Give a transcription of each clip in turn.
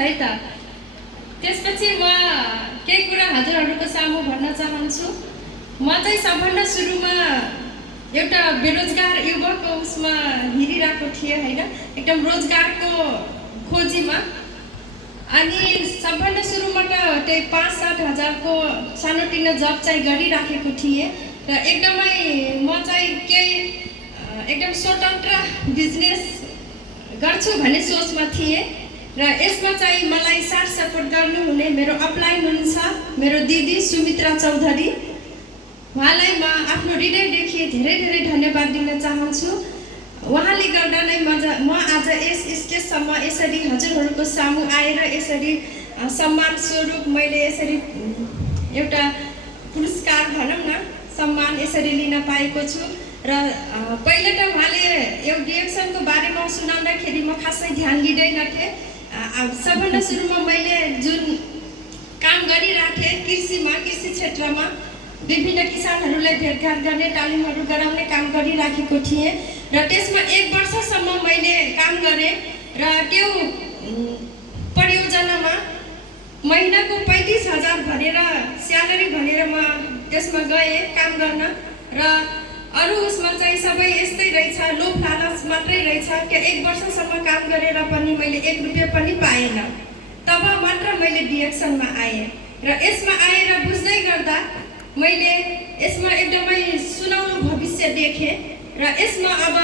है त। त्यसपछि म केही कुरा हजुरहरूको सामु भन्न चाहन्छु। म चाहिँ सबभन्दा सुरुमा एउटा बेरोजगार युवक उसमा हिँडिरहेको थिएँ हैन, एकदम रोजगारको खोजीमा। अनि सबभन्दा सुरुमा त त्यही 5-7 हजारको सानोतिनो जब चाहिँ गरिराखेको थिएँ र एकदमै म चाहिँ केही एकदम स्वतन्त्र बिजनेस गर्छु भन्ने सोचमा थिएँ र यसमा चाहिँ मलाई साथ सपोर्ट गर्नुहुने मेरो अपलाइन हुनुहुन्छ मेरो दिदी सुमित्रा चौधरी। उहाँलाई म आफ्नो हृदयदेखि धेरै धेरै धन्यवाद दिन चाहन्छु। उहाँले गर्दा नै म आज यस स्टेजसम्म यसरी हजुरहरूको सामु आएर यसरी सम्मान स्वरूप मैले यसरी एउटा पुरस्कार भनौँ न सम्मान यसरी लिन पाएको छु। र पहिले त उहाँले यो डिएक्सनको बारेमा सुनाउँदाखेरि म खासै ध्यान लिँदैनथेँ। सबभन्दा सुरुमा मैले जुन काम गरिराखेँ कृषिमा, कृषि क्षेत्रमा विभिन्न किसानहरूलाई भेटघाट गर्ने तालिमहरू गराउने काम गरिराखेको थिएँ र त्यसमा 1 वर्षसम्म मैले काम गरेँ र त्यो परियोजनामा महिनाको 35,000 भनेर स्यालेरी भनेर म त्यसमा गएँ काम गर्न र अरू उसमा चाहिँ सबै यस्तै रहेछ, लोभ लालच मात्रै रहेछ। त्यो 1 वर्षसम्म काम गरेर पनि मैले 1 रुपियाँ पनि पाएन। तब मात्र मैले डिएक्सनमा आएँ र यसमा आएर बुझ्दै गर्दा मैले यसमा एकदमै सुनौलो भविष्य देखेँ र यसमा अब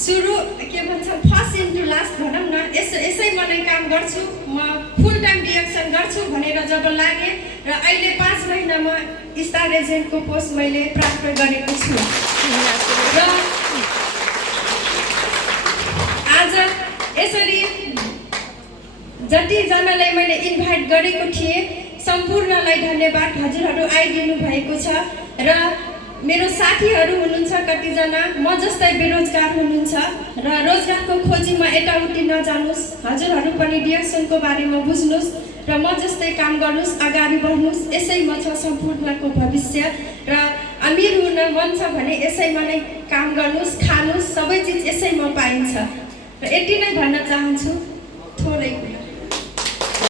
सुरु के भन्छ फर्स्ट इन्टु लास्ट भनौँ न यसैमा नै काम गर्छु। म फुल टाइम डिएक्सन गर्छु भनेर जब लागेँ र अहिले 5 महिनामा स्टार एजेन्टको पोस्ट मैले प्राप्त गरेको छु। र आज यसरी जतिजनालाई मैले इन्भाइट गरेको थिएँ सम्पूर्णलाई धन्यवाद। हजुरहरू आइदिनु भएको छ र मेरो साथीहरू हुनुहुन्छ कतिजना म जस्तै बेरोजगार हुनुहुन्छ र रोजगारको खोजीमा यताउति नजानुस्। हजुरहरू पनि डिएक्सनको बारेमा बुझ्नुस् र म जस्तै काम गर्नुस्, अगाडि बढ्नुस्। यसैमा छ सम्पूर्णको भविष्य र अमिर हुन मन छ भने यसैमा नै काम गर्नुस्, खानुस्, सबै चिज यसैमा पाइन्छ र यति नै भन्न चाहन्छु। थोरै